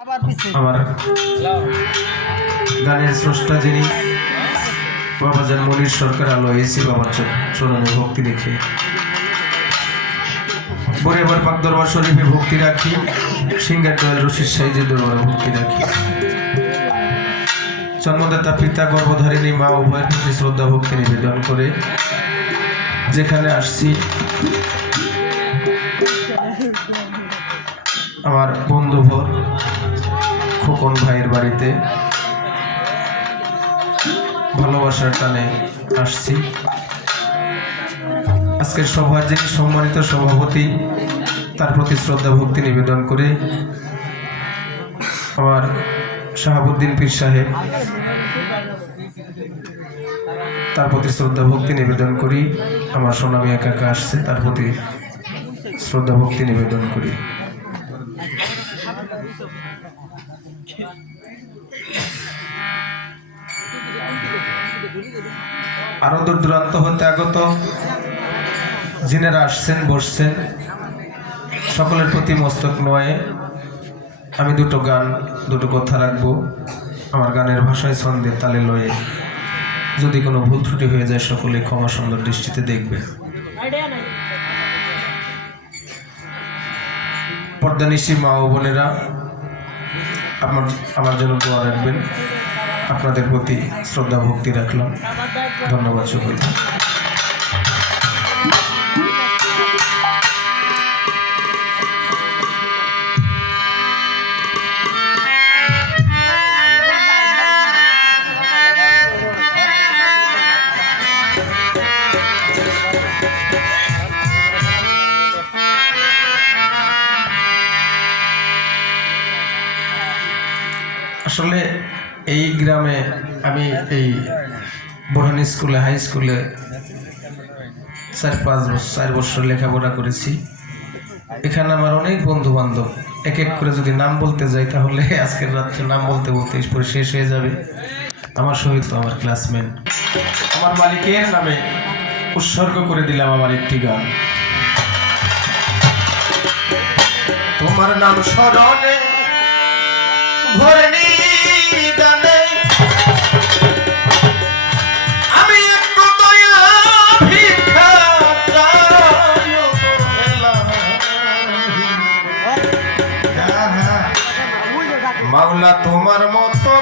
আমার গানের স্রষ্টা যিনি বাবাজান মনির সরকার আলো এসি বাবার চরণে ভক্তি রেখে বরিয়াবার পাক দরবার শরীফে ভক্তি রাখি, সিংহের দয়াল রশিদ সাইজের দরবারে ভক্তি রাখি। জন্মদাতা পিতা গর্ভধারিণী মা উভয়ের প্রতি শ্রদ্ধা ভক্তি নিবেদন করে যেখানে আসছি আমার বন্ধুভর খোকন ভাইয়ের বাড়িতে ভালোবাসার টানে আসছি। আজকের সভার যিনি সম্মানিত সভাপতি তার প্রতি শ্রদ্ধা ভক্তি নিবেদন করে আমার শাহাবুদ্দিন পীর সাহেব তার প্রতি শ্রদ্ধা ভক্তি নিবেদন করি। আমার সোনামিয়া কাকা আসছে তার প্রতি শ্রদ্ধা ভক্তি নিবেদন করি। আরো দূর দূরান্ত হতে আগত যিনারা আসছেন বসছেন সকলের প্রতি মস্তক নয় আমি দুটো কথা রাখবো। আমার গানের ভাষায় ছন্দে তালে লয়ে যদি কোনো ভুল ত্রুটি হয়ে যায় সকলে ক্ষমা সুন্দর দৃষ্টিতে দেখবে। পর্দানিশী মা ও বোনেরা আমার জন্য দোয়া রাখবেন। আপনাদের প্রতি শ্রদ্ধা ভক্তি রাখলাম। ধন্যবাদ সকলকে। আসলে এই গ্রামে আমি এই বোরহান স্কুলে হাই স্কুলে 4 বছর লেখাপড়া করেছি। এখানে আমার অনেক বন্ধু বান্ধব, এক এক করে যদি নাম বলতে যাই তাহলে আজকের রাত্রে নাম বলতে বলতে পরে শেষ হয়ে যাবে। আমার সহিত আমার ক্লাসমেট, আমার মালিকের নামে উৎসর্গ করে দিলাম আমার একটি গান। তোমার নাম স্মরণে ভরণী গানে আমি একটু দয়া ভিক্ষা চাই মাওলা তোমার মতো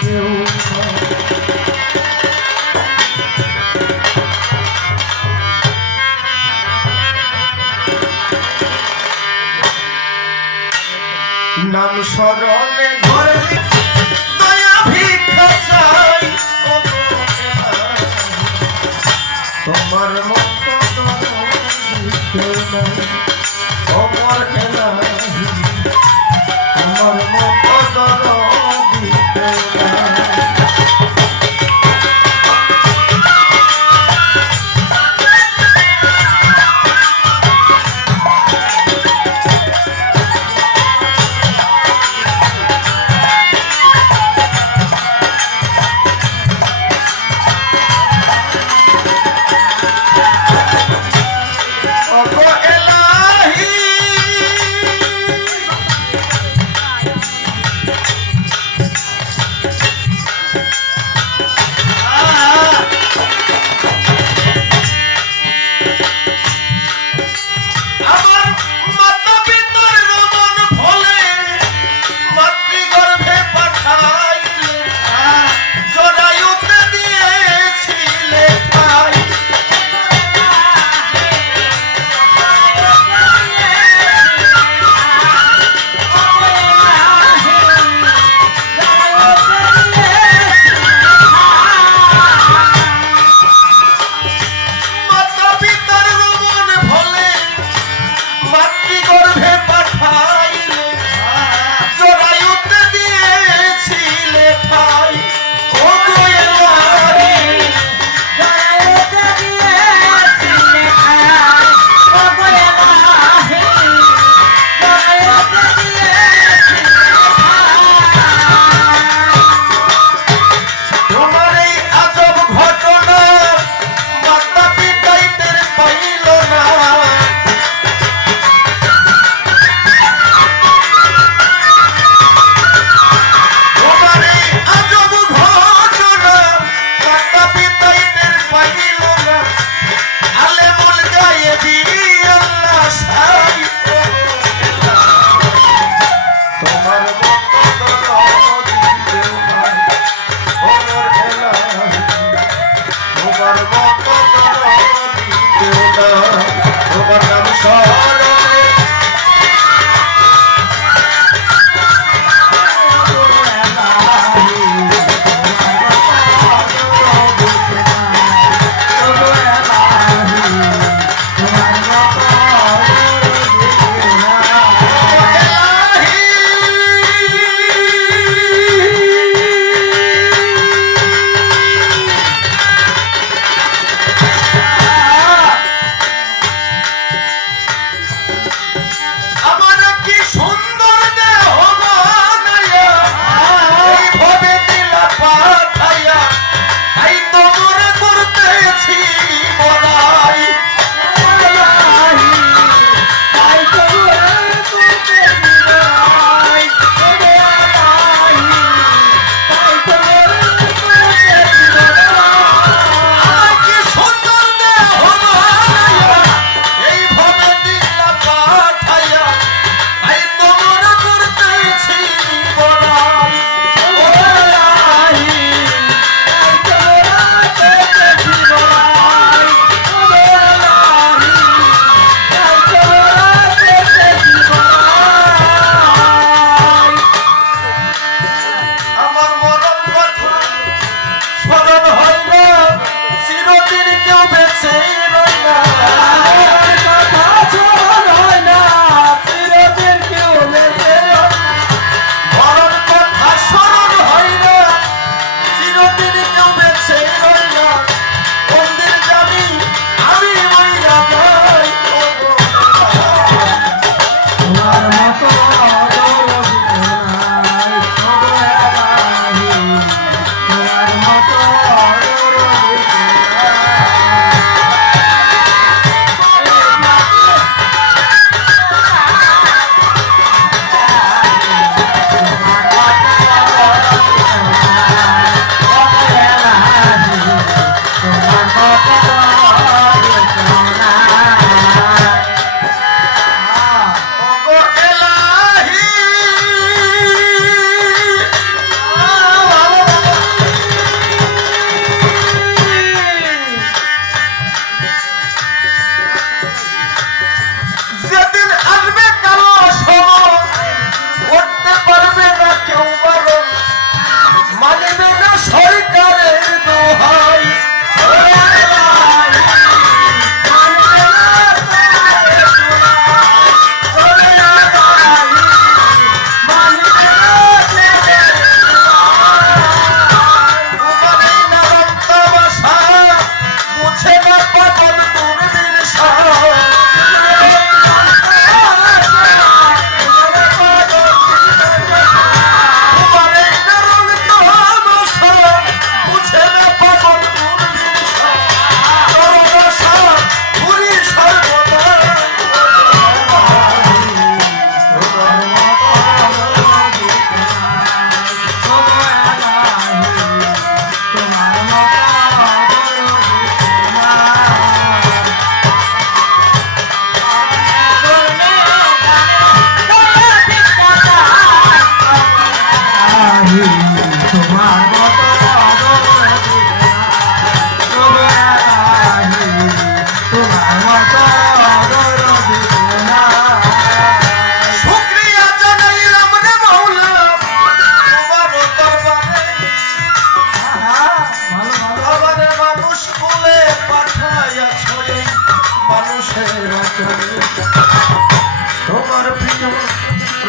কেউ নাম স্মরণে ঘরে দয়া ভিক্ষা চাই তোমার মতো তোমার এলাহি তোমার মতো দরদি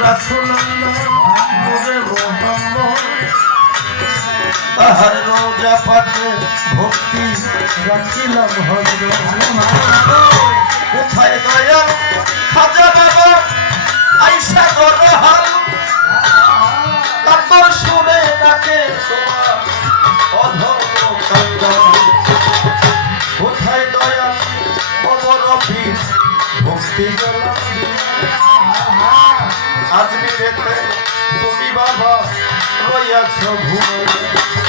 রাসূলুল্লাহ নূরে মুহাম্মদ তাহার রোজা পাকে ভক্তি রাখিলাম হযরত কোথায় দয়াল খাজা বাবা আইসা দরহাল কাতর সুরে ডাকে তোমার অধর্ম কান্দন কোথায় দয়াল অমর পীর ভক্তি গেলাম আজমিরেতে তুমি বাবা রইয়াছ ঘুমাইয়া